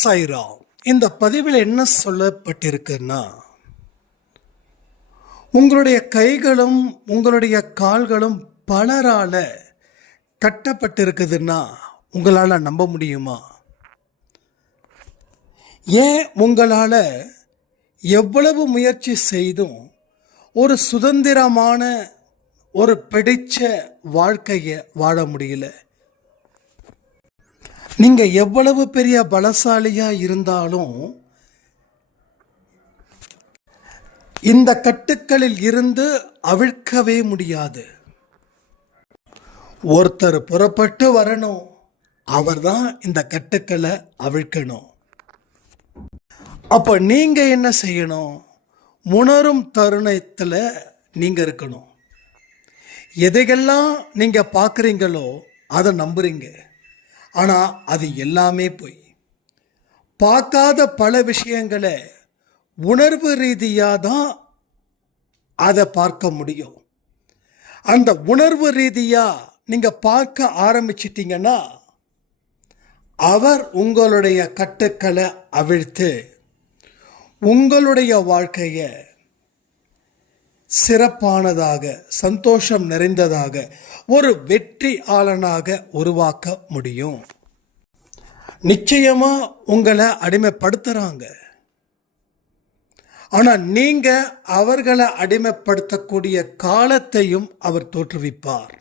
சாய்ரா, இந்த பதிவில் என்ன சொல்லப்பட்டிருக்குன்னா, உங்களுடைய கைகளும் உங்களுடைய கால்களும் பலரால கட்டப்பட்டிருக்குதுன்னா உங்களால் நம்ப முடியுமா? ஏன் உங்களால் எவ்வளவு முயற்சி செய்தும் ஒரு சுதந்திரமான ஒரு பிடிச்ச வாழ்க்கையை வாழ முடியல? நீங்கள் எவ்வளவு பெரிய பலசாலியாக இருந்தாலும் இந்த கட்டுக்களில் இருந்து அவிழ்க்கவே முடியாது. ஒருத்தர் புறப்பட்டு வரணும், அவர்தான் இந்த கட்டுக்களை அவிழ்க்கணும். அப்போ நீங்கள் என்ன செய்யணும்? உணரும் தருணத்தில் நீங்கள் இருக்கணும். எதையெல்லாம் நீங்கள் பார்க்குறீங்களோ அதை நம்புறீங்க. ஆனால் அது எல்லாமே போய் பார்க்காத பல விஷயங்களை உணர்வு ரீதியாக தான் அதை பார்க்க முடியும். அந்த உணர்வு ரீதியாக நீங்கள் பார்க்க ஆரம்பிச்சிட்டிங்கன்னா அவர் உங்களுடைய கட்டுக்களை அவிழ்த்து உங்களுடைய வாழ்க்கையை சிறப்பானதாக, சந்தோஷம் நிறைந்ததாக, ஒரு வெற்றியாளனாக உருவாக்க முடியும். நிச்சயமா உங்களை அடிமைப்படுத்துறாங்க. ஆனால் நீங்க அவர்களை அடிமைப்படுத்தக்கூடிய காலத்தையும் அவர் தோற்றுவிப்பார்.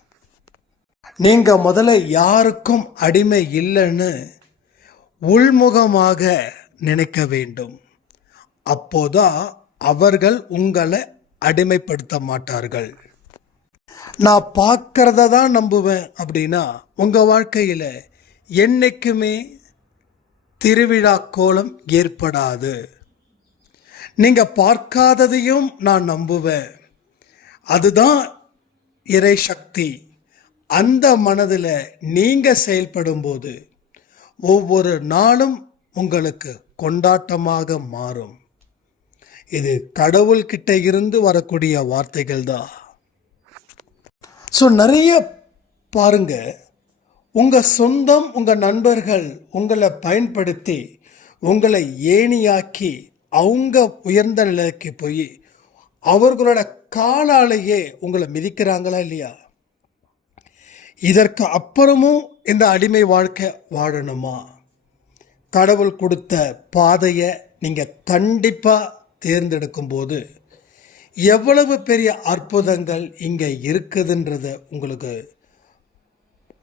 நீங்க முதல்ல யாருக்கும் அடிமை இல்லைன்னு உள்முகமாக நினைக்க வேண்டும். அப்போதான் அவர்கள் உங்களை அடிமைப்படுத்த மாட்டார்கள். நான் பார்க்கறத தான் நம்புவேன் அப்படின்னா உங்கள் வாழ்க்கையில் என்னைக்குமே திருவிழா கோலம் ஏற்படாது. நீங்கள் பார்க்காததையும் நான் நம்புவேன், அதுதான் இறை சக்தி. அந்த மனதில் நீங்கள் செயல்படும்போது ஒவ்வொரு நாளும் உங்களுக்கு கொண்டாட்டமாக மாறும். இது கடவுள்கிட்ட இருந்து வரக்கூடிய வார்த்தைகள் தான். ஸோ நிறைய பாருங்க, உங்கள் சொந்தம், உங்கள் நண்பர்கள் உங்களை பயன்படுத்தி உங்களை ஏணியாக்கி அவங்க உயர்ந்த நிலைக்கு போய் அவர்களோட காலாலேயே உங்களை மிதிக்கிறாங்களா இல்லையா? இதற்கு அப்புறமும் இந்த அடிமை வாழ்க்கை வாழணுமா? கடவுள் கொடுத்த பாதையை நீங்கள் கண்டிப்பாக தேர்ந்தெடுக்கும் போது எவ்வளவு பெரிய அற்புதங்கள் இங்கே இருக்குதுன்றத உங்களுக்கு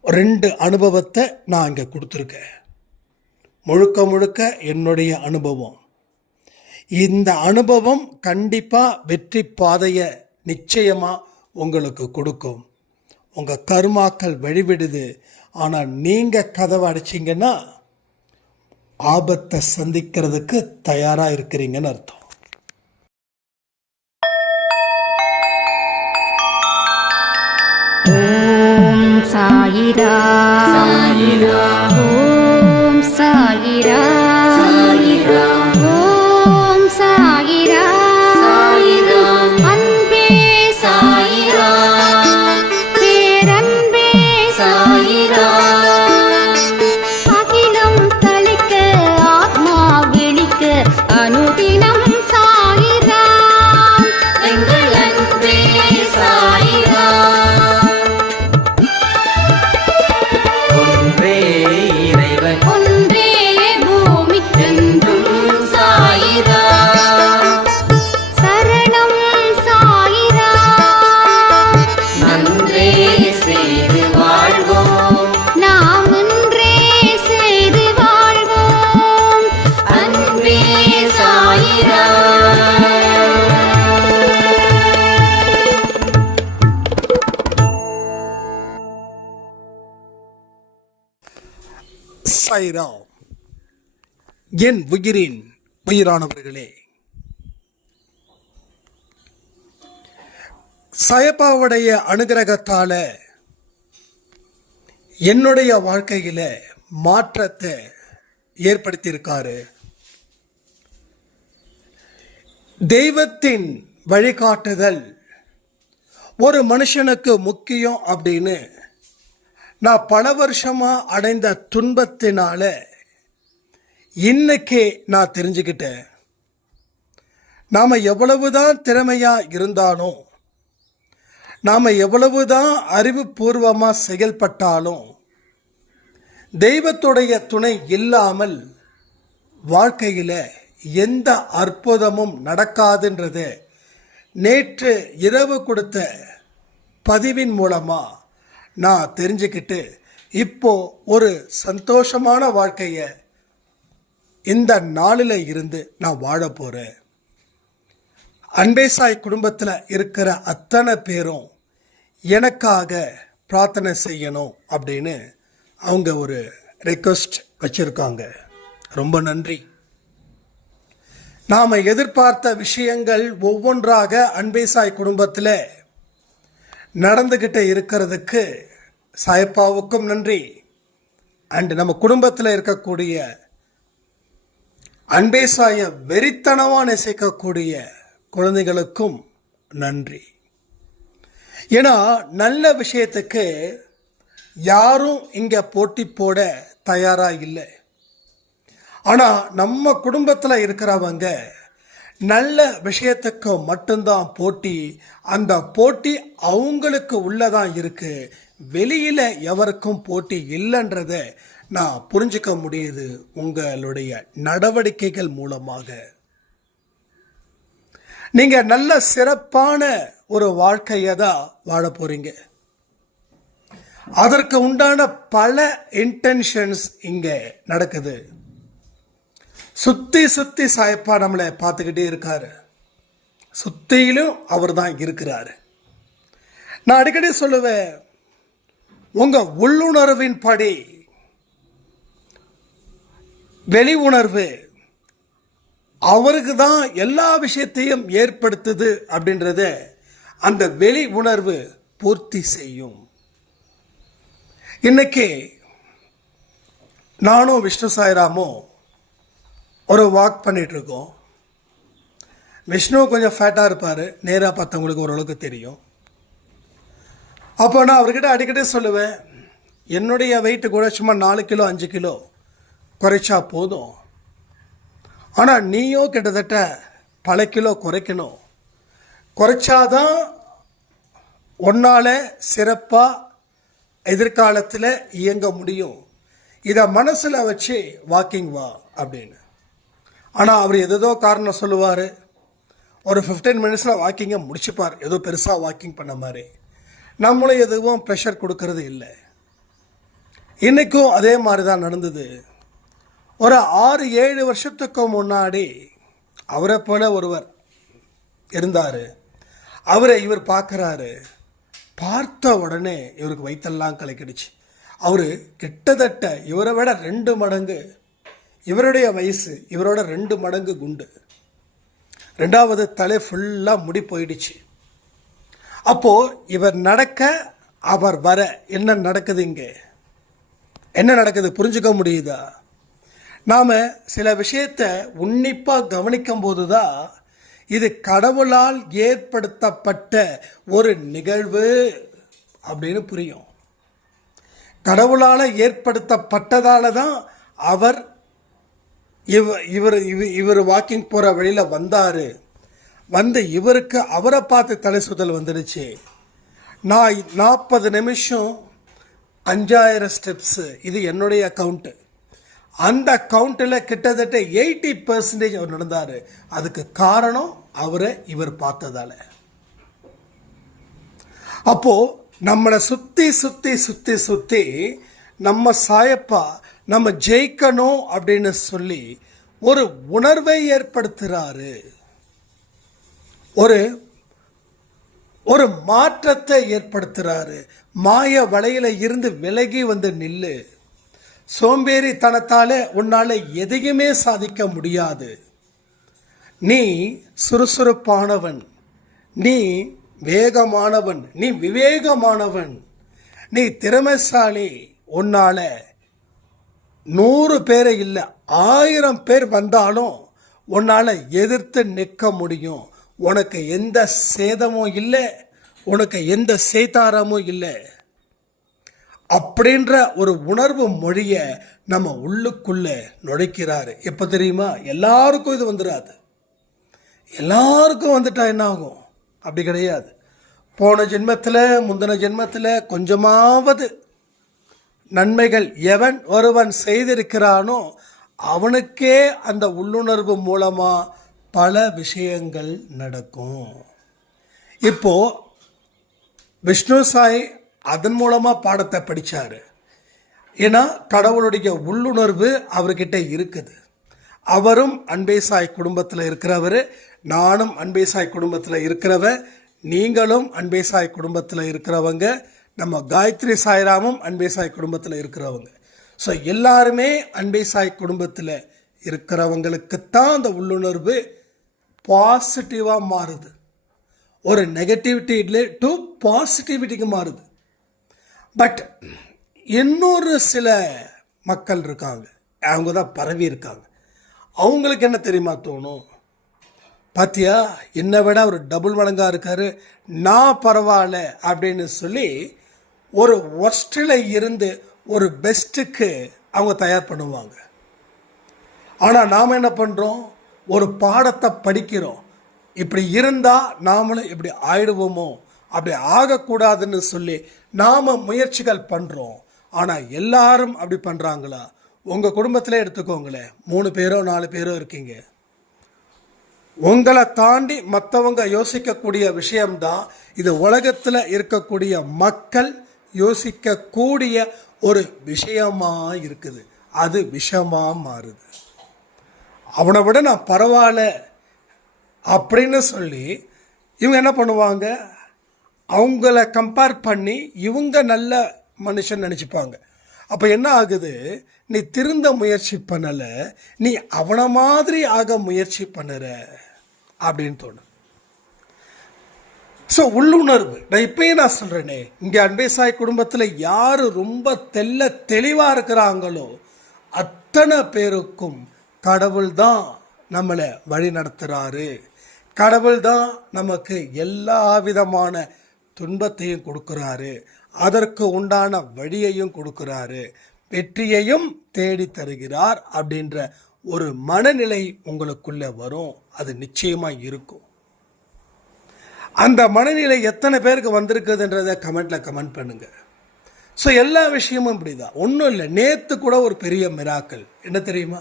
2 அனுபவத்தை நான் இங்கே கொடுத்துருக்கேன். முழுக்க முழுக்க என்னுடைய அனுபவம். இந்த அனுபவம் கண்டிப்பாக வெற்றி பாதையை நிச்சயமாக உங்களுக்கு கொடுக்கும். உங்கள் கர்மாக்கள் வழிவிடுது. ஆனால் நீங்கள் கதவை அடைச்சிங்கன்னா ஆபத்தை சந்திக்கிறதுக்கு தயாராக இருக்கிறீங்கன்னு அர்த்தம். ஓம் சாயிரா சாயிரா, ஓம் சாயிரா சாயிரா, ஓம் சாயிரா சாயிரா, அன்பே சாயிரா, பேரன்பே சாயிரா, அகிலம் தளிக்க ஆத்மா விழிக்க அனுதினம் சாயிரா, எங்கள் அன்பே சாயிரா. ஒன்றே பூமிக்கென்றும் சாயிரா, சரணம் சாயிரா, நன்றே செய்து வாழ்வோம், நாம் ஒன்றே செய்து வாழ்வோம், அன்பே சாயிரா. சாய்ரா, என் உயிரின் உயிரானவர்களே, சாயப்பாவுடைய அனுகிரகத்தால என்னுடைய வாழ்க்கையில் மாற்றத்தை ஏற்படுத்தியிருக்காரு. தெய்வத்தின் வழிகாட்டுதல் ஒரு மனுஷனுக்கு முக்கியம் அப்படின்னு நான் பல வருஷமாக அடைந்த துன்பத்தினால இன்னைக்கு நான் தெரிஞ்சுக்கிட்டேன், நாம் எவ்வளவுதான் திறமையா இருந்தாலும், நாம் எவ்வளவுதான் அறிவுபூர்வமாக செயல்பட்டாலும், தெய்வத்துடைய துணை இல்லாமல் வாழ்க்கையில் எந்த அற்புதமும் நடக்காதுன்றது நேற்று இரவு கொடுத்த பதிவின் மூலமாக நான் தெரிஞ்சுக்கிட்டு இப்போ ஒரு சந்தோஷமான வாழ்க்கையை இந்த நாளில் இருந்து நான் வாழ போகிறேன். அன்பேசாய் குடும்பத்தில் இருக்கிற அத்தனை பேரும் எனக்காக பிரார்த்தனை செய்யணும் அப்படின்னு அவங்க ஒரு ரெக்வெஸ்ட் வச்சுருக்காங்க. ரொம்ப நன்றி. நாம் எதிர்பார்த்த விஷயங்கள் ஒவ்வொன்றாக அன்பேசாய் குடும்பத்தில் நடந்துக்கிட்டு இருக்கிறதுக்கு சாயப்பாவுக்கும் நன்றி. அண்ட் நம்ம குடும்பத்தில் இருக்கக்கூடிய அன்பேசாய வெறித்தனமாக நேசிக்கக்கூடிய குழந்தைகளுக்கும் நன்றி. ஏன்னா நல்ல விஷயத்துக்கு யாரும் இங்கே போட்டி போட தயாராக இல்லை. ஆனால் நம்ம குடும்பத்தில் இருக்கிறவங்க நல்ல விஷயத்துக்கு மட்டும்தான் போட்டி. அந்த போட்டி அவங்களுக்கு உள்ளதான் இருக்கு, வெளியில் எவருக்கும் போட்டி இல்லைன்றத நான் புரிஞ்சுக்க முடியுது உங்களுடைய நடவடிக்கைகள் மூலமாக. நீங்கள் நல்ல சிறப்பான ஒரு வாழ்க்கையை தான் வாழ போறீங்க. அதற்கு உண்டான பல இன்டென்ஷன்ஸ் இங்கே நடக்குது. சுற்றி சுற்றி சாயப்பா நம்மளை பார்த்துக்கிட்டே இருக்காரு. சுத்தியிலும் அவர் தான் இருக்கிறாரு. நான் அடிக்கடி சொல்லுவேன், உங்கள் உள்ளுணர்வின் படி வெளி உணர்வு அவருக்கு தான் எல்லா விஷயத்தையும் ஏற்படுத்துது அப்படின்றத அந்த வெளி உணர்வு பூர்த்தி செய்யும். இன்னைக்கு நானும் விஷ்ணு சாய்ராமும் ஒரு வாக் பண்ணிட்டு இருக்கோம். விஷ்ணு கொஞ்சம் ஃபேட்டாக இருப்பார், நேராக பார்த்தவங்களுக்கு ஓரளவுக்கு தெரியும். அப்போ நான் அவர்கிட்ட அடிக்கடி சொல்லுவேன், என்னுடைய வெயிட்டு கூட சும்மா 4 கிலோ 5 கிலோ குறைச்சா போதும், ஆனால் நீயும் கிட்டத்தட்ட பல கிலோ குறைக்கணும். குறைச்சாதான் உன்னால் சிறப்பாக எதிர்காலத்தில் இயங்க முடியும். இதை மனசில் வச்சு வாக்கிங் வா அப்படின்னு. ஆனால் அவர் ஏதோ காரணம் சொல்லுவார், ஒரு 15 மினிட்ஸில் வாக்கிங்கை முடிச்சுப்பார், ஏதோ பெருசாக வாக்கிங் பண்ண மாதிரி. நம்மளும் எதுவும் ப்ரெஷர் கொடுக்கறது இல்லை. இன்றைக்கும் அதே மாதிரி தான் நடந்தது. ஒரு 6-7 வருஷத்துக்கு முன்னாடி அவரை போல ஒருவர் இருந்தார். அவரை இவர் பார்க்குறாரு. பார்த்த உடனே இவருக்கு வயிற்றெல்லாம் கலக்கிடுச்சு. அவர் கிட்டத்தட்ட இவரை விட 2 மடங்கு, இவருடைய வயசு இவரோட 2 மடங்கு குண்டு. 2வது தலை ஃபுல்லாக முடி போயிடுச்சு. அப்போது இவர் நடக்க அவர் வர என்ன நடக்குது, இங்கே என்ன நடக்குது புரிஞ்சுக்க முடியுதா? நாம் சில விஷயத்தை உன்னிப்பாக கவனிக்கும் போது தான் இது கடவுளால் ஏற்படுத்தப்பட்ட ஒரு நிகழ்வு அப்படின்னு புரியும். கடவுளால் ஏற்படுத்தப்பட்டதால தான் அவர் இவர் வாக்கிங் போகிற வழியில் வந்தார். வந்து இவருக்கு அவரை பார்த்து தலை சுத்தல் வந்துடுச்சு. நான் 40 நிமிஷம் 5000 ஸ்டெப்ஸு, இது என்னுடைய கவுண்ட்டு. அந்த கவுண்ட்டில் கிட்டத்தட்ட 80% அவர் நடந்தார். அதுக்கு காரணம் அவரை இவர் பார்த்ததால. அப்போது நம்மளை சுற்றி சுற்றி சுற்றி சுற்றி நம்ம சாயப்பா நம்ம ஜெயிக்கணும் அப்படின்னு சொல்லி ஒரு உணர்வை ஏற்படுத்துகிறாரு. ஒரு மாற்றத்தை ஏற்படுத்துகிறாரு. மாய வலையில இருந்து விலகி வந்து நில்லு. சோம்பேறித்தனத்தால் உன்னால் எதையுமே சாதிக்க முடியாது. நீ சுறுசுறுப்பானவன், நீ வேகமானவன், நீ விவேகமானவன், நீ திறமைசாலி. உன்னால் 100 பேரை இல்லை 1000 பேர் வந்தாலும் உன்னால் எதிர்த்து நிற்க முடியும். உனக்கு எந்த சேதமும் இல்லை, உனக்கு எந்த சேதாரமும் இல்லை. அப்படின்ற ஒரு உணர்வு மொழியை நம்ம உள்ளுக்குள்ள நுழைக்கிறாரு. எப்போ தெரியுமா? எல்லாருக்கும் இது வந்துடாது. எல்லாருக்கும் வந்துட்டா என்ன ஆகும்? அப்படி கிடையாது. போன ஜென்மத்தில் முந்தின ஜென்மத்தில் கொஞ்சமாவது நன்மைகள் எவன் ஒருவன் செய்திருக்கிறானோ அவனுக்கே அந்த உள்ளுணர்வு மூலமாக பல விஷயங்கள் நடக்கும். இப்போ விஷ்ணு சாய் அதன் மூலமாக பாடத்தை படித்தார். ஏன்னா கடவுளுடைய உள்ளுணர்வு அவர்கிட்ட இருக்குது. அவரும் அன்பே சாய் குடும்பத்தில் இருக்கிறவர், நானும் அன்பே சாய் குடும்பத்தில் இருக்கிறவன், நீங்களும் அன்பே சாய் குடும்பத்தில் இருக்கிறவங்க, நம்ம காயத்ரி சாய்ராமும் அன்பே சாய் குடும்பத்தில் இருக்கிறவங்க. ஸோ எல்லாருமே அன்பே சாய் குடும்பத்தில் இருக்கிறவங்களுக்குத்தான் அந்த உள்ளுணர்வு பாசிட்டிவாக மாறுது. ஒரு நெகட்டிவிட்டி டு பாசிட்டிவிட்டிக்கு மாறுது. பட் இன்னொரு சில மக்கள் இருக்காங்க, அவங்க தான் பரவி இருக்காங்க. அவங்களுக்கு என்ன தெரியுமா தோணும்? பாத்தியா, என்னை விட ஒரு டபுள் மடங்காக இருக்காரு, நான் பரவாயில்ல அப்படின்னு சொல்லி ஒரு ஒர்ஸ்டில் இருந்து ஒரு பெஸ்ட்டுக்கு அவங்க தயார் பண்ணுவாங்க. ஆனால் நாம் என்ன பண்ணுறோம்? ஒரு பாடத்தை படிக்கிறோம், இப்படி இருந்தால் நாமளும் இப்படி ஆயிடுவோமோ, அப்படி ஆகக்கூடாதுன்னு சொல்லி நாம் முயற்சிகள் பண்ணுறோம். ஆனால் எல்லாரும் அப்படி பண்ணுறாங்களா? உங்கள் குடும்பத்திலே எடுத்துக்கோங்களேன், 3 பேரோ 4 பேரோ இருக்கீங்க. உங்களை தாண்டி மற்றவங்க யோசிக்கக்கூடிய விஷயம்தான் இது உலகத்தில் இருக்கக்கூடிய மக்கள் யோசிக்கக்கூடிய ஒரு விஷயமாக இருக்குது. அது விஷமாக மாறுது. அவனை விட நான் பரவாயில்ல அப்படின்னு சொல்லி இவங்க என்ன பண்ணுவாங்க? அவங்கள கம்பேர் பண்ணி இவங்க நல்ல மனுஷன் நினச்சிப்பாங்க. அப்போ என்ன ஆகுது? நீ திருந்த முயற்சி பண்ணலை, நீ அவனை மாதிரி ஆக முயற்சி பண்ணுற அப்படின்னு தோணும். ஸோ உள்ளுணர்வு, நான் இப்பயே நான் சொல்கிறேனே, இங்கே அன்பே சாய் குடும்பத்தில் யார் ரொம்ப தெளிவாக இருக்கிறாங்களோ அத்தனை பேருக்கும் கடவுள் தான் நம்மளை வழி நடத்துகிறாரு. கடவுள் தான் நமக்கு எல்லா விதமான துன்பத்தையும் கொடுக்குறாரு, அதற்கு உண்டான வழியையும் கொடுக்குறாரு, வெற்றியையும் தேடி தருகிறார் அப்படின்ற ஒரு மனநிலை உங்களுக்குள்ளே வரும். அது நிச்சயமாக இருக்கும். அந்த மனநிலை எத்தனை பேருக்கு வந்திருக்குதுன்றதை கமெண்ட்டில் கமெண்ட் பண்ணுங்கள். ஸோ எல்லா விஷயமும் இப்படி தான். ஒன்றும் இல்லை, நேற்று கூட ஒரு பெரிய மிராக்கள் என்ன தெரியுமா?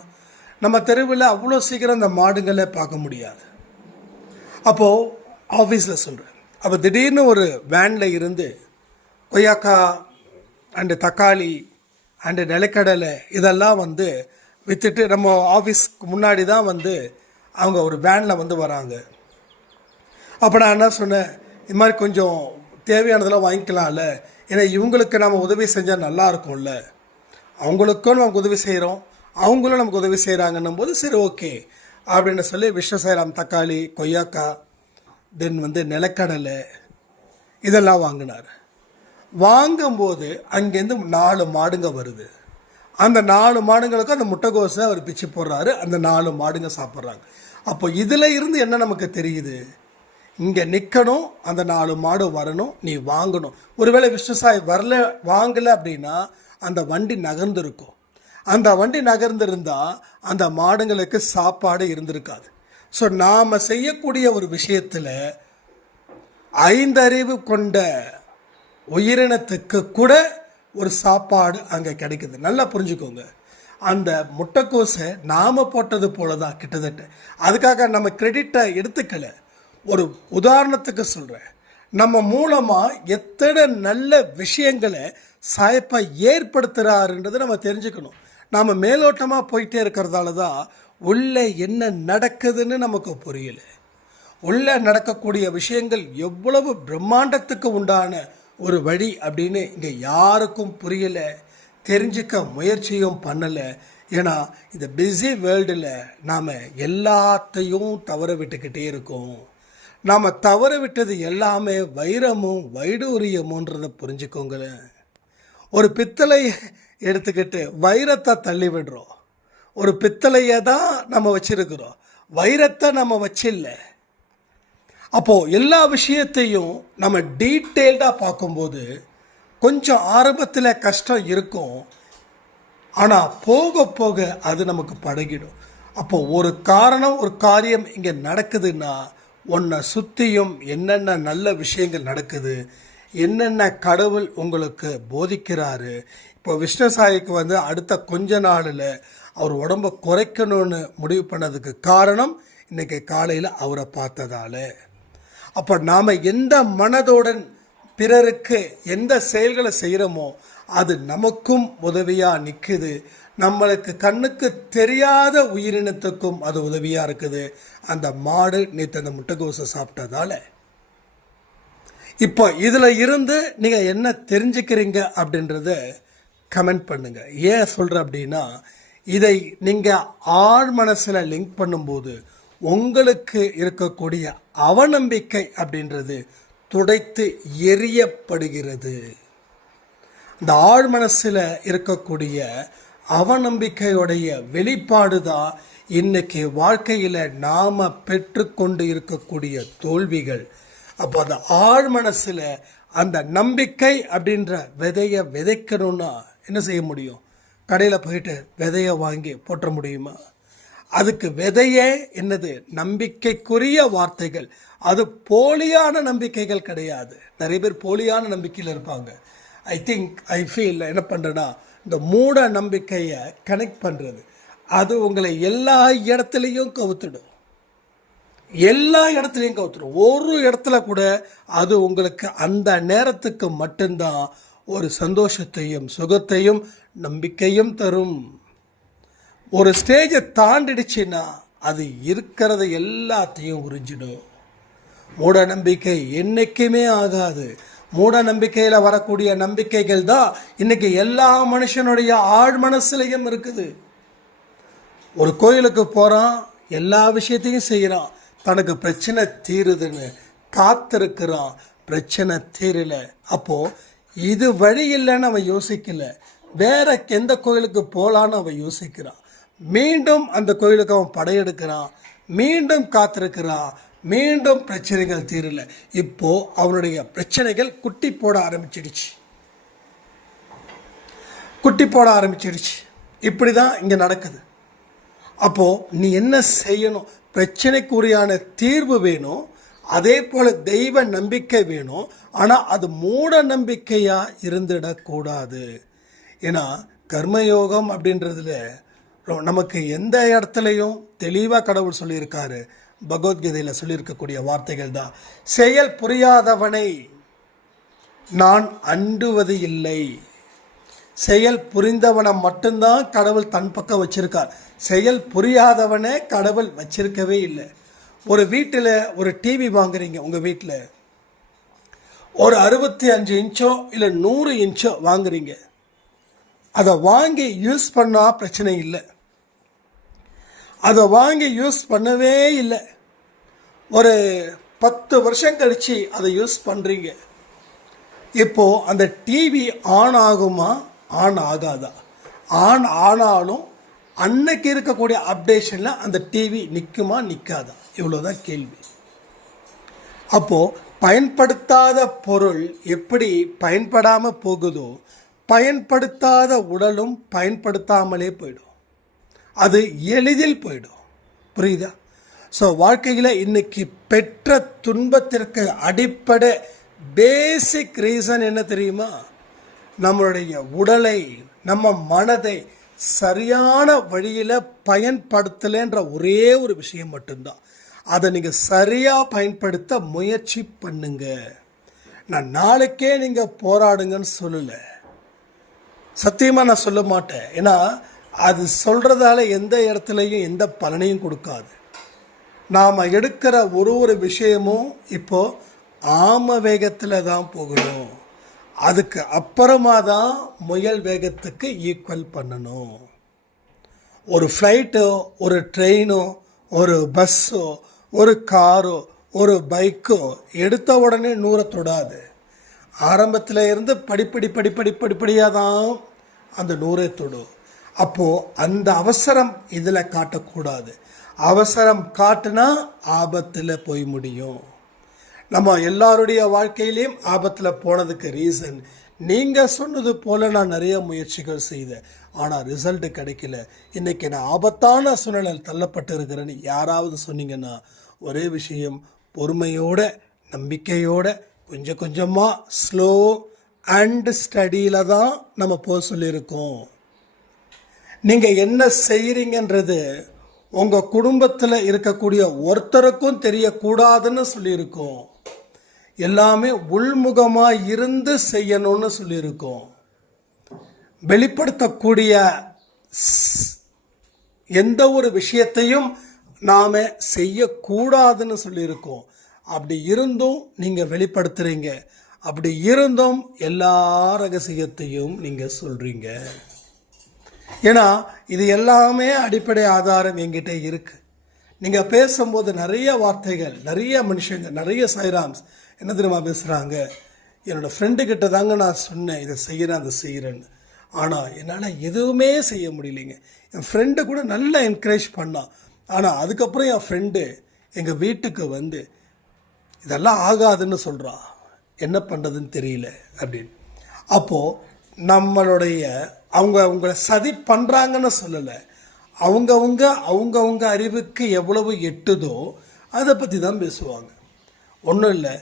நம்ம தெருவில் அவ்வளோ சீக்கிரம் அந்த மாடுங்களே பார்க்க முடியாது. அப்போது ஆஃபீஸில் சொல்கிறேன், அப்போ திடீர்னு ஒரு வேனில் இருந்து கொய்யாக்காய் அண்டு தக்காளி அண்டு நிலக்கடலை இதெல்லாம் வந்து விற்றுட்டு நம்ம ஆஃபீஸ்க்கு முன்னாடி தான் வந்து அவங்க ஒரு வேனில் வந்து வராங்க. அப்போ நான் என்ன சொன்னேன், இது மாதிரி கொஞ்சம் தேவையானதெல்லாம் வாங்கிக்கலாம்ல, ஏன்னா இவங்களுக்கு நம்ம உதவி செஞ்சால் நல்லா இருக்கும்ல, அவங்களுக்கும் நமக்கு உதவி செய்கிறோம், அவங்களும் நமக்கு உதவி செய்கிறாங்கன்னும் போது சரி ஓகே அப்படின்னு சொல்லி விஷ்ணு சாய்ராம் தக்காளி, கொய்யாக்காய், தென் வந்து நிலக்கடலை இதெல்லாம் வாங்கினார். வாங்கும்போது அங்கேருந்து 4 மாடுங்க வருது. அந்த 4 மாடுங்களுக்கும் அந்த முட்டைகோஸை அவர் பிச்சு போடுறாரு, அந்த 4 மாடுங்க சாப்பிட்றாங்க. அப்போ இதில் இருந்து என்ன நமக்கு தெரியுது? இங்கே நிற்கணும், அந்த 4 மாடு வரணும், நீ வாங்கணும். ஒருவேளை விஷ்ணு சாய் வரல வாங்கலை அப்படின்னா அந்த வண்டி நகர்ந்துருக்கும். அந்த வண்டி நகர்ந்திருந்தால் அந்த மாடுங்களுக்கு சாப்பாடு இருந்திருக்காது. ஸோ நாம் செய்யக்கூடிய ஒரு விஷயத்தில் 5 அறிவு கொண்ட உயிரினத்துக்கு கூட ஒரு சாப்பாடு அங்கே கிடைக்குது. நல்லா புரிஞ்சுக்கோங்க. அந்த முட்டைக்கோஸை நாம் போட்டது போல தான் கிட்டத்தட்ட. அதுக்காக நம்ம கிரெடிட்டை எடுத்துக்கலை. ஒரு உதாரணத்துக்கு சொல்கிறேன், நம்ம மூலமாக எத்தனை நல்ல விஷயங்களை சாயப்பா ஏற்படுத்துகிறாருன்றதை நம்ம தெரிஞ்சுக்கணும். நாம் மேலோட்டமாக போயிட்டே இருக்கிறதால தான் உள்ளே என்ன நடக்குதுன்னு நமக்கு புரியலை. உள்ளே நடக்கக்கூடிய விஷயங்கள் எவ்வளவு பிரம்மாண்டத்துக்கு உண்டான ஒரு வழி அப்படின்னு இங்கே யாருக்கும் புரியலை, தெரிஞ்சுக்க முயற்சியும் பண்ணலை. ஏன்னா இந்த பிஸி வேர்ல்டில் நாம் எல்லாத்தையும் தவற விட்டுக்கிட்டே இருக்கோம். நாம் தவற விட்டது எல்லாமே வைரமும் வைடூரியமுன்றதை புரிஞ்சுக்கோங்களேன். ஒரு பித்தளை எடுத்துக்கிட்டு வைரத்தை தள்ளி விடுறோம். ஒரு பித்தளையை தான் நம்ம வச்சிருக்கிறோம், வைரத்தை நம்ம வச்சில்ல. அப்போது எல்லா விஷயத்தையும் நம்ம டீட்டெயில்டாக பார்க்கும்போது கொஞ்சம் ஆரம்பத்தில் கஷ்டம் இருக்கும், ஆனால் போக போக அது நமக்கு பழகிடும். அப்போ ஒரு காரியம் இங்கே நடக்குதுன்னா உன்னை சுற்றியும் என்னென்ன நல்ல விஷயங்கள் நடக்குது, என்னென்ன கடவுள் உங்களுக்கு போதிக்கிறாரு. இப்போ விஷ்ணுசாயிக்கு அடுத்த கொஞ்ச நாளில் அவர் உடம்பை குறைக்கணும்னு முடிவு பண்ணதுக்கு காரணம் இன்றைக்கி காலையில் அவரை பார்த்ததால. அப்போ நாம் எந்த மனதுடன் பிறருக்கு எந்த செயல்களை செய்கிறோமோ அது நமக்கும் உதவியாக நிற்குது. நம்மளுக்கு கண்ணுக்கு தெரியாத உயிரினத்துக்கும் அது உதவியாக இருக்குது. அந்த மாடு நேற்று அந்த முட்டைகோசை சாப்பிட்டதால. இப்போ இதில் இருந்து நீங்கள் என்ன தெரிஞ்சுக்கிறீங்க அப்படின்றத கமெண்ட் பண்ணுங்கள். ஏன் சொல்கிறேன் அப்படின்னா, இதை நீங்கள் ஆழ் மனசில் லிங்க் பண்ணும்போது உங்களுக்கு இருக்கக்கூடிய அவநம்பிக்கை அப்படின்றது துடைத்து எரியப்படுகிறது. இந்த ஆழ் மனசில் இருக்கக்கூடிய அவநம்பிக்கையுடைய வெளிப்பாடு தான் இன்றைக்கி வாழ்க்கையில் நாம் பெற்றுக்கொண்டு இருக்கக்கூடிய தோல்விகள். அப்போ அந்த ஆழ் மனசில் அந்த நம்பிக்கை அப்படின்ற விதையை விதைக்கணும்னா என்ன செய்ய முடியும்? கடையில் போயிட்டு விதையை வாங்கி போட்ட முடியுமா? அதுக்கு விதையே என்னது? நம்பிக்கைக்குரிய வார்த்தைகள். அது போலியான நம்பிக்கைகள் கிடையாது. நிறைய பேர் போலியான நம்பிக்கையில் இருப்பாங்க. ஐ ஃபீல் என்ன பண்ணுறேன்னா, இந்த மூட நம்பிக்கையை கனெக்ட் பண்ணுறது அது உங்களை எல்லா இடத்துலையும் கவுத்துடும். எல்லா இடத்துலையும் கவுத்துடும். ஒரு இடத்துல கூட அது உங்களுக்கு அந்த நேரத்துக்கு மட்டும்தான் ஒரு சந்தோஷத்தையும் சுகத்தையும் நம்பிக்கையும் தரும். ஒரு ஸ்டேஜை தாண்டிடுச்சுன்னா அது இருக்கிறத எல்லாத்தையும் உறிஞ்சிடும். மூட நம்பிக்கை என்றைக்குமே ஆகாது. மூட நம்பிக்கையில் வரக்கூடிய நம்பிக்கைகள் தான் இன்னைக்கு எல்லா மனுஷனுடைய ஆழ் மனசுலையும் இருக்குது. ஒரு கோயிலுக்கு போகிறான், எல்லா விஷயத்தையும் செய்கிறான், தனக்கு பிரச்சனை தீருதுன்னு காத்திருக்கிறான், பிரச்சனை தீரல. அப்போது இது வழி இல்லைன்னு அவன் யோசிக்கல, வேற எந்த கோயிலுக்கு போகலான்னு அவன் யோசிக்கிறான். மீண்டும் அந்த கோயிலுக்கு அவன் படையெடுக்கிறான், மீண்டும் காத்திருக்கிறான், மீண்டும் பிரச்சனைகள் தீரல. இப்போ அவனுடைய பிரச்சனைகள் குட்டி போட ஆரம்பிச்சிடுச்சு. இப்படி தான் இங்கே நடக்குது. அப்போது நீ என்ன செய்யணும்? பிரச்சனைக்குரியான தீர்வு வேணும், அதே போல் தெய்வ நம்பிக்கை வேணும். ஆனால் அது மூட நம்பிக்கையாக இருந்துடக்கூடாது. ஏன்னா கர்மயோகம் அப்படின்றதுல நமக்கு எந்த இடத்துலையும் தெளிவாக கடவுள் சொல்லியிருக்காரு. பகவத்கீதையில் சொல்லியிருக்கக்கூடிய வார்த்தைகள் தான், செயல் புரியாதவனை நான் அண்டுவது இல்லை. செயல் புரிந்தவனை மட்டும்தான் கடவுள் தன் பக்கம் வச்சிருக்கார். செயல் புரியாதவனே கடவுள் வச்சிருக்கவே இல்லை. ஒரு வீட்டில் ஒரு டிவி வாங்குறீங்க, உங்கள் வீட்டில் ஒரு 65 இன்ச்சோ இல்லை 100 இன்ச்சோ வாங்குறீங்க. அதை வாங்கி யூஸ் பண்ணால் பிரச்சனை இல்லை. அதை வாங்கி யூஸ் பண்ணவே இல்லை, ஒரு 10 வருஷம் கழித்து அதை யூஸ் பண்ணுறீங்க. இப்போது அந்த டிவி ஆன் ஆகுமா, ஆன் ஆகாதா? ஆன் ஆனாலும் அன்னைக்கு இருக்கக்கூடிய அப்டேஷனில் அந்த டிவி நிற்குமா நிற்காதா? இவ்வளோதான் கேள்வி. அப்போது பயன்படுத்தாத பொருள் எப்படி பயன்படாமல் போகுதோ, பயன்படுத்தாத உடலும் பயன்படுத்தாமலே போயிடும். அது எளிதில் போயிடும். புரியுதா? ஸோ வாழ்க்கையில் இன்னைக்கு பெற்ற துன்பத்திற்கு அடிப்படை பேசிக் ரீசன் என்ன தெரியுமா? நம்மளுடைய உடலை, நம்ம மனதை சரியான வழியில் பயன்படுத்தலைன்ற ஒரே ஒரு விஷயம் மட்டும்தான். அதை நீங்கள் சரியாக பயன்படுத்த முயற்சி பண்ணுங்க. நான் நாளைக்கே நீங்கள் போராடுங்கன்னு சொல்லலை, சத்தியமாக நான் சொல்ல மாட்டேன். ஏன்னா அது சொல்கிறதால எந்த இடத்துலையும் எந்த பலனையும் கொடுக்காது. நாம் எடுக்கிற ஒரு விஷயமும் இப்போது ஆம வேகத்தில் தான் போகணும். அதுக்கு அப்புறமா தான் முயல் வேகத்துக்கு ஈக்குவல் பண்ணணும். ஒரு ஃப்ளைட்டோ, ஒரு ட்ரெயினோ, ஒரு பஸ்ஸோ, ஒரு காரோ, ஒரு பைக்கோ எடுத்த உடனே 100 தொடாது. ஆரம்பத்தில் இருந்து படிப்படியாக தான் அந்த 100 தொடும். அப்போது அந்த அவசரம் இதில் காட்டக்கூடாது. அவசரம் காட்டினா ஆபத்தில் போய் முடியும். நம்ம எல்லாருடைய வாழ்க்கையிலையும் ஆபத்தில் போனதுக்கு ரீசன் நீங்கள் சொன்னது போல் நான் நிறைய முயற்சிகள் செய்தேன், ஆனால் ரிசல்ட் கிடைக்கல, இன்றைக்கி நான் ஆபத்தான சூழ்நிலையில் தள்ளப்பட்டு இருக்கிறேன்னு யாராவது சொன்னீங்கன்னா, ஒரே விஷயம், பொறுமையோட நம்பிக்கையோட கொஞ்சம் கொஞ்சமாக ஸ்லோ அண்ட் ஸ்டடியில் தான் நம்ம போக சொல்லியிருக்கோம். நீங்கள் என்ன செய்கிறீங்கன்றது உங்கள் குடும்பத்தில் இருக்கக்கூடிய ஒருத்தருக்கும் தெரியக்கூடாதுன்னு சொல்லியிருக்கோம். எல்லாமே உள்முகமாக இருந்து செய்யணும்னு சொல்லியிருக்கோம். வெளிப்படுத்தக்கூடிய எந்த ஒரு விஷயத்தையும் நாம் செய்யக்கூடாதுன்னு சொல்லியிருக்கோம். அப்படி இருந்தும் நீங்கள் வெளிப்படுத்துகிறீங்க, அப்படி இருந்தும் எல்லா ரகசியத்தையும் நீங்கள் சொல்கிறீங்க. ஏன்னா இது எல்லாமே அடிப்படை ஆதாரம் என்கிட்ட இருக்குது. நீங்கள் பேசும்போது நிறைய வார்த்தைகள், நிறைய மனுஷங்க, நிறைய சைராம்ஸ் என்ன தெரியுமா பேசுகிறாங்க, என்னோடய ஃப்ரெண்டுக்கிட்ட தாங்க நான் சொன்னேன் இதை செய்கிறேன் அதை செய்கிறேன்னு, ஆனால் என்னால் எதுவுமே செய்ய முடியலைங்க. என் ஃப்ரெண்டு கூட நல்லா என்கரேஜ் பண்ணான், ஆனால் அதுக்கப்புறம் என் ஃப்ரெண்டு எங்கள் வீட்டுக்கு வந்து இதெல்லாம் ஆகாதுன்னு சொல்கிறா, என்ன பண்ணுறதுன்னு தெரியல அப்படின்னு. அப்போது நம்மளுடைய அவங்கள சதி பண்ணுறாங்கன்னு சொல்லலை, அவங்கவுங்க அறிவுக்கு எவ்வளவு எட்டுதோ அதை பற்றி தான் பேசுவாங்க. ஒன்றும் இல்லை,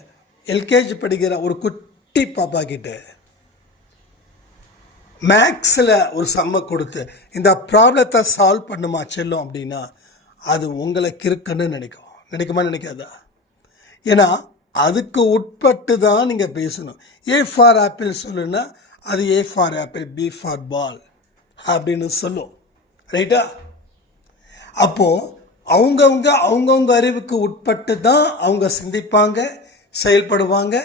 எல்கேஜி படிக்கிற ஒரு குட்டி பாப்பா கிட்ட மேக்ஸில் ஒரு சம்மை கொடுத்து இந்த ப்ராப்ளத்தை சால்வ் பண்ணுமா செல்லும் அப்படின்னா அது உங்களை கிறுக்குன்னு நினைக்குமா நினைக்காதா? ஏன்னா அதுக்கு உட்பட்டு தான் நீங்கள் பேசணும். ஏ ஃபார் ஆப்பிள் சொல்லுன்னா அது A for apple, B for ball அப்படின்னு சொல்லும், ரைட்டா? அப்போது அவங்கவுங்க அறிவுக்கு உட்பட்டு தான் அவங்க சிந்திப்பாங்க, செயல்படுவாங்க,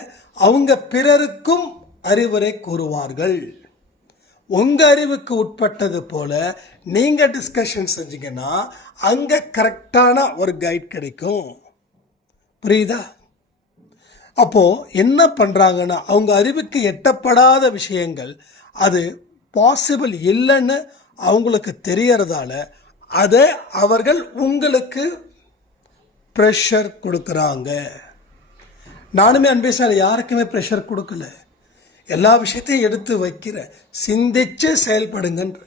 அவங்க பிறருக்கும் அறிவுரை கூறுவார்கள். உங்கள் அறிவுக்கு உட்பட்டது போல் நீங்கள் டிஸ்கஷன் செஞ்சீங்கன்னா அங்கே கரெக்டான ஒரு கைட் கிடைக்கும். புரியுதா? அப்போது என்ன பண்ணுறாங்கன்னா அவங்க அறிவுக்கு எட்டப்படாத விஷயங்கள் அது பாசிபிள் இல்லைன்னு அவங்களுக்கு தெரியறதால அதை அவர்கள் உங்களுக்கு ப்ரெஷர் கொடுக்குறாங்க. நானுமே அன்பேசால் யாருக்குமே ப்ரெஷர் கொடுக்கல, எல்லா விஷயத்தையும் எடுத்து வைக்கிற, சிந்திச்சு செயல்படுங்கன்ற,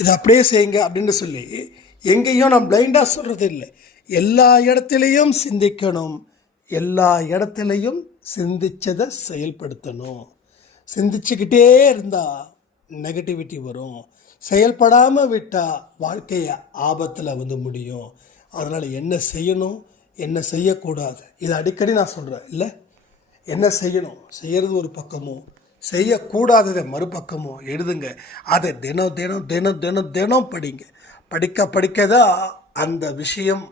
இதை அப்படியே செய்யுங்க அப்படின்னு சொல்லி எங்கேயும் நான் பிளைண்டாக சொல்கிறது இல்லை. எல்லா இடத்துலையும் சிந்திக்கணும், எல்லா இடத்துலையும் சிந்திச்சதை செயல்படுத்தணும். சிந்திச்சுக்கிட்டே இருந்தால் நெகட்டிவிட்டி வரும், செயல்படாமல் விட்டால் வாழ்க்கையை ஆபத்தில் வந்து முடியும். அதனால் என்ன செய்யணும் என்ன செய்யக்கூடாது இது அடிக்கடி நான் சொல்கிறேன் இல்லை. என்ன செய்யணும் செய்கிறது ஒரு பக்கமோ, செய்யக்கூடாததை மறுபக்கமோ எழுதுங்க. அதை தினம் தினம் தினம் தினம் தினம் படிங்க. படிக்க தான் அந்த விஷயம்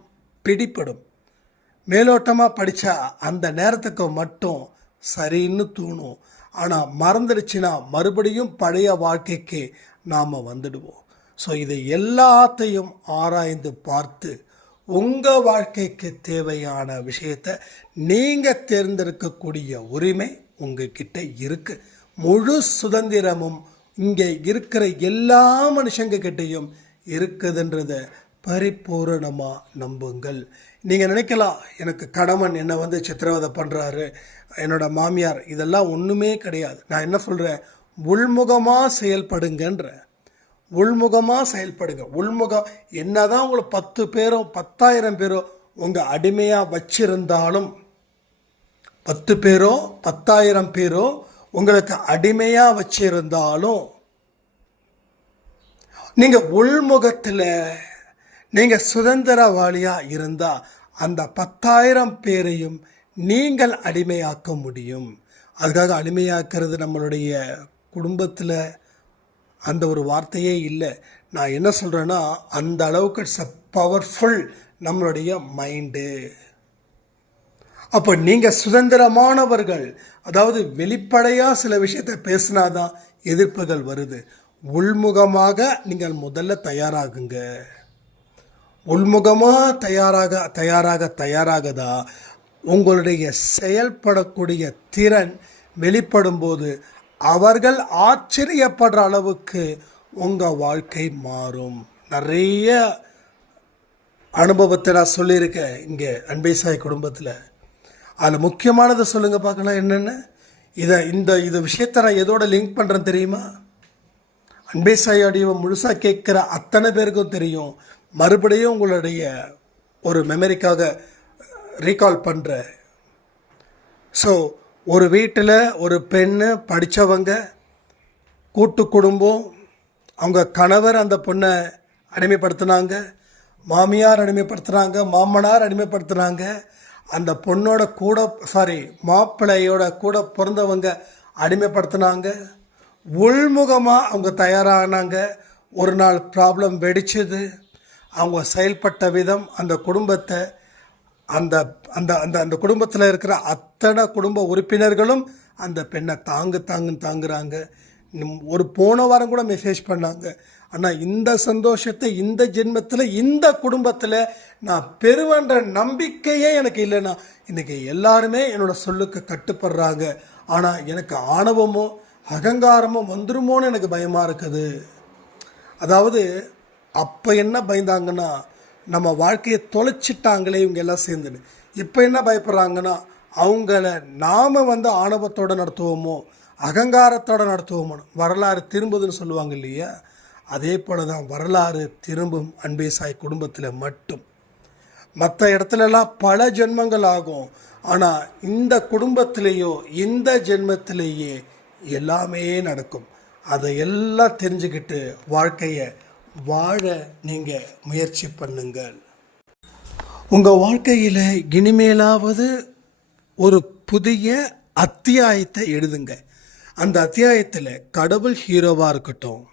பிடிப்படும். மேலோட்டமாக படித்தா அந்த நேரத்துக்கு மட்டும் சரின்னு தோணும், ஆனால் மறந்துடுச்சுன்னா மறுபடியும் பழைய வாழ்க்கைக்கு நாம் வந்துடுவோம். ஸோ இதை எல்லாத்தையும் ஆராய்ந்து பார்த்து உங்கள் வாழ்க்கைக்கு தேவையான விஷயத்தை நீங்கள் தேர்ந்தெடுக்கக்கூடிய உரிமை உங்ககிட்ட இருக்குது. முழு சுதந்திரமும் இங்கே இருக்கிற எல்லா மனுஷங்கக்கிட்டையும் இருக்குதுன்றதை பரிபூரணமாக நம்புங்கள். நீங்கள் நினைக்கலாம் எனக்கு கணவன் என்னை வந்து சித்திரவதை பண்ணுறாரு, என்னோடய மாமியார், இதெல்லாம் ஒன்றுமே கிடையாது. நான் என்ன சொல்கிறேன், உள்முகமாக செயல்படுங்கன்ற, உள்முகமாக செயல்படுங்க. உள்முகம் என்ன தான் உங்களை 10 பேரோ 10,000 பேரோ உங்கள் அடிமையாக வச்சிருந்தாலும், 10 பேரோ 10,000 பேரோ உங்களுக்கு அடிமையாக வச்சிருந்தாலும், நீங்கள் உள்முகத்தில் நீங்கள் சுதந்திரவாளியாக இருந்தால் அந்த 10,000 பேரையும் நீங்கள் அடிமையாக்க முடியும். அதுக்காக அடிமையாக்கிறது நம்மளுடைய குடும்பத்தில் அந்த ஒரு வார்த்தையே இல்லை. நான் என்ன சொல்கிறேன்னா அந்த அளவுக்கு இட்ஸ் அ பவர்ஃபுல் நம்மளுடைய மைண்டு. அப்போ நீங்கள் சுதந்திரமானவர்கள், அதாவது வெளிப்படையாக சில விஷயத்தை பேசினாதான் எதிர்ப்புகள் வருது. உள்முகமாக நீங்கள் முதல்ல தயாராகுங்க. உள்முகமாக தயாராக தான் உங்களுடைய செயல்படக்கூடிய திறன் வெளிப்படும் போது அவர்கள் ஆச்சரியப்படுற அளவுக்கு உங்கள் வாழ்க்கை மாறும். நிறைய அனுபவத்தை நான் சொல்லியிருக்கேன் இங்கே அன்பேசாய் குடும்பத்தில். அதில் முக்கியமானதை சொல்லுங்கள் பார்க்கலாம். என்னென்ன இந்த விஷயத்தை நான் எதோட லிங்க் பண்ணுறேன் தெரியுமா? அன்பே சாய் ஆடியோவை முழுசாக கேட்குற அத்தனை பேருக்கும் தெரியும். மறுபடியும் உங்களுடைய ஒரு மெமரிக்காக ரீகால் பண்ணுறேன். ஸோ ஒரு வீட்டில் ஒரு பெண்ணு படித்தவங்க, கூட்டு குடும்பம், அவங்க கணவர் அந்த பொண்ணை அடிமைப்படுத்தினாங்க, மாமியார் அடிமைப்படுத்துனாங்க, மாமனார் அடிமைப்படுத்துனாங்க, அந்த பொண்ணோட மாப்பிள்ளையோட கூட பிறந்தவங்க அடிமைப்படுத்தினாங்க. உள்முகமாக அவங்க தயாரானாங்க. ஒரு நாள் ப்ராப்ளம் வெடிச்சது. அவங்க செயல்பட்ட விதம் அந்த குடும்பத்தை அந்த அந்த அந்த அந்த குடும்பத்தில் இருக்கிற அத்தனை குடும்ப உறுப்பினர்களும் அந்த பெண்ணை தாங்குறாங்க. ஒரு போன வாரம் கூட மெசேஜ் பண்ணாங்க. ஆனால் இந்த சந்தோஷத்தை இந்த ஜென்மத்தில் இந்த குடும்பத்தில் நான் பெறுவேன்ற நம்பிக்கையே எனக்கு இல்லைன்னா இன்றைக்கி எல்லாருமே என்னோடய சொல்லுக்கு கட்டுப்படுறாங்க. ஆனால் எனக்கு ஆணவமோ அகங்காரமோ வந்துருமோன்னு எனக்கு பயமாக இருக்குது. அதாவது அப்போ என்ன பயந்தாங்கன்னா, நம்ம வாழ்க்கையை தொலைச்சிட்டாங்களே இவங்க எல்லாம் சேர்ந்துன்னு. இப்போ என்ன பயப்படுறாங்கன்னா, அவங்கள நாம் ஆணவத்தோடு நடத்துவோமோ அகங்காரத்தோடு நடத்துவோமோ. வரலாறு திரும்புதுன்னு சொல்லுவாங்க இல்லையா? அதே போல் தான் வரலாறு திரும்பும் அன்பே சாய் குடும்பத்தில் மட்டும். மற்ற இடத்துலலாம் பல ஜென்மங்கள் ஆகும். ஆனால் இந்த குடும்பத்திலேயோ இந்த ஜென்மத்திலேயே எல்லாமே நடக்கும். அதை எல்லாம் தெரிஞ்சுக்கிட்டு வாழ்க்கையை வாழ நீங்கள் முயற்சி பண்ணுங்கள். உங்கள் வாழ்க்கையில் இனிமேலாவது ஒரு புதிய அத்தியாயத்தை எழுதுங்க. அந்த அத்தியாயத்தில் கடவுள் ஹீரோவாக இருக்கட்டும்,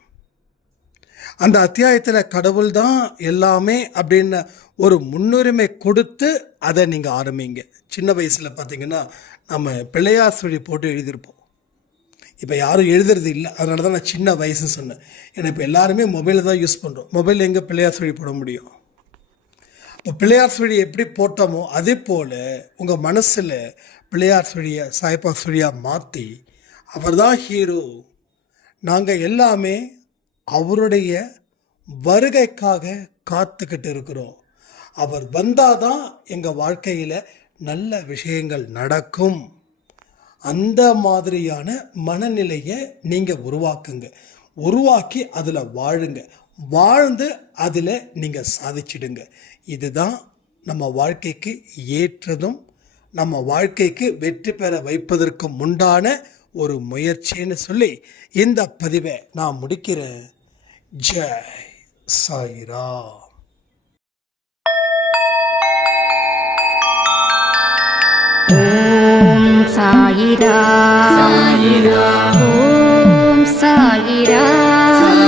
அந்த அத்தியாயத்தில் கடவுள் தான் எல்லாமே அப்படின்னு ஒரு முன்னுரிமை கொடுத்து அதை நீங்கள் ஆரம்பிங்க. சின்ன வயசில் பார்த்தீங்கன்னா நம்ம பிள்ளையார் சுழி போட்டு எழுதியிருப்போம். இப்போ யாரும் எழுதுறது இல்லை. அதனால தான் நான் சின்ன வயசுன்னு சொன்னேன். ஏன்னா இப்போ எல்லாருமே மொபைலில் தான் யூஸ் பண்ணுறோம். மொபைலில் எங்கே பிள்ளையார் சுழி போட முடியும்? இப்போ பிள்ளையார் சுழி எப்படி போட்டோமோ அதே போல் உங்கள் மனசில் பிள்ளையார் சுழியை சாய்பா சுழியாக மாற்றி அவர் தான் ஹீரோ, நாங்கள் எல்லாமே அவருடைய வருகைக்காக காத்துக்கிட்டு இருக்கிறோம், அவர் வந்தால் தான் எங்கள் வாழ்க்கையில் நல்ல விஷயங்கள் நடக்கும், அந்த மாதிரியான மனநிலையை நீங்கள் உருவாக்கி அதில் வாழுங்க. வாழ்ந்து அதில் நீங்கள் சாதிச்சிடுங்க. இதுதான் நம்ம வாழ்க்கைக்கு ஏற்றதும் நம்ம வாழ்க்கைக்கு வெற்றி பெற வைப்பதற்கும் உண்டான ஒரு முயற்சின்னு சொல்லி இந்த பதிவை நான் முடிக்கிறேன். ஜெய் சாய்ராம். ஓம் சாயிராம். ஓம் சாயிராம்.